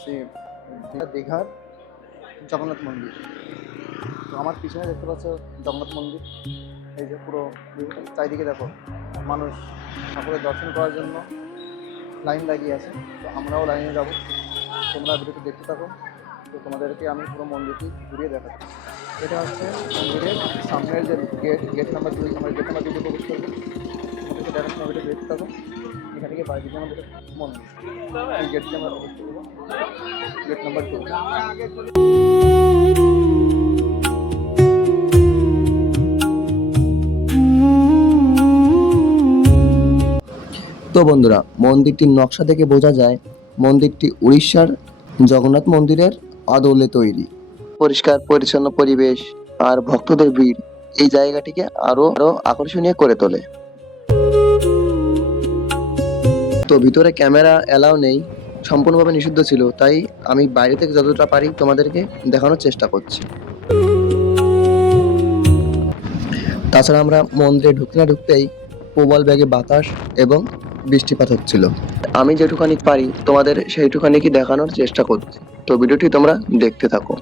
আসছি দীঘার জগন্নাথ মন্দির। তো আমার পিছনে দেখতে পাচ্ছ জগন্নাথ মন্দির। এই যে পুরো চারিদিকে দেখো মানুষ ঠাকুরের দর্শন করার জন্য লাইন লাগিয়ে আছে। তো আমরাও লাইনে যাব, তোমরা ভিডিওটি দেখতে থাকো। তো তোমাদেরকে আমি পুরো মন্দিরটি ঘুরিয়ে দেখাচ্ছি। এটা হচ্ছে মন্দিরের সামনের যে গেট নাম্বার 2, আমরা গেট নাম্বার 2 প্রবেশ করবো। তোমাদেরকে দেখাচ্ছি, ভিডিও দেখতে থাকো। এখান থেকে বাইরে আমাদের মন্দির, এই গেটটি আমরা প্রবেশ করবো, গেট নাম্বার 2। তো বন্ধুরা, মন্দিরটির নকশা থেকে বোঝা যায় মন্দিরটি উড়িষ্যার জগন্নাথ মন্দিরের আদলে তৈরি। পরিষ্কার পরিচ্ছন্ন পরিবেশ আর ভক্তদের ভিড় এই জায়গাটিকে আরো আকর্ষণীয় করে তোলে। তো ভিতরে ক্যামেরা এলাও নেই, সম্পূর্ণভাবে নিষিদ্ধ ছিল, তাই আমি বাইরে থেকে যতটা পারি তোমাদেরকে দেখানোর চেষ্টা করছি। তাছাড়া আমরা মন্দিরে ঢুকতে না ঢুকতেই প্রবল বেগে বাতাস এবং বৃষ্টিপাত হচ্ছিল। আমি যেটুখানি পারি তোমাদের সেইটুখানি কি দেখানোর চেষ্টা করছি। তো ভিডিওটি তোমরা দেখতে থাকো।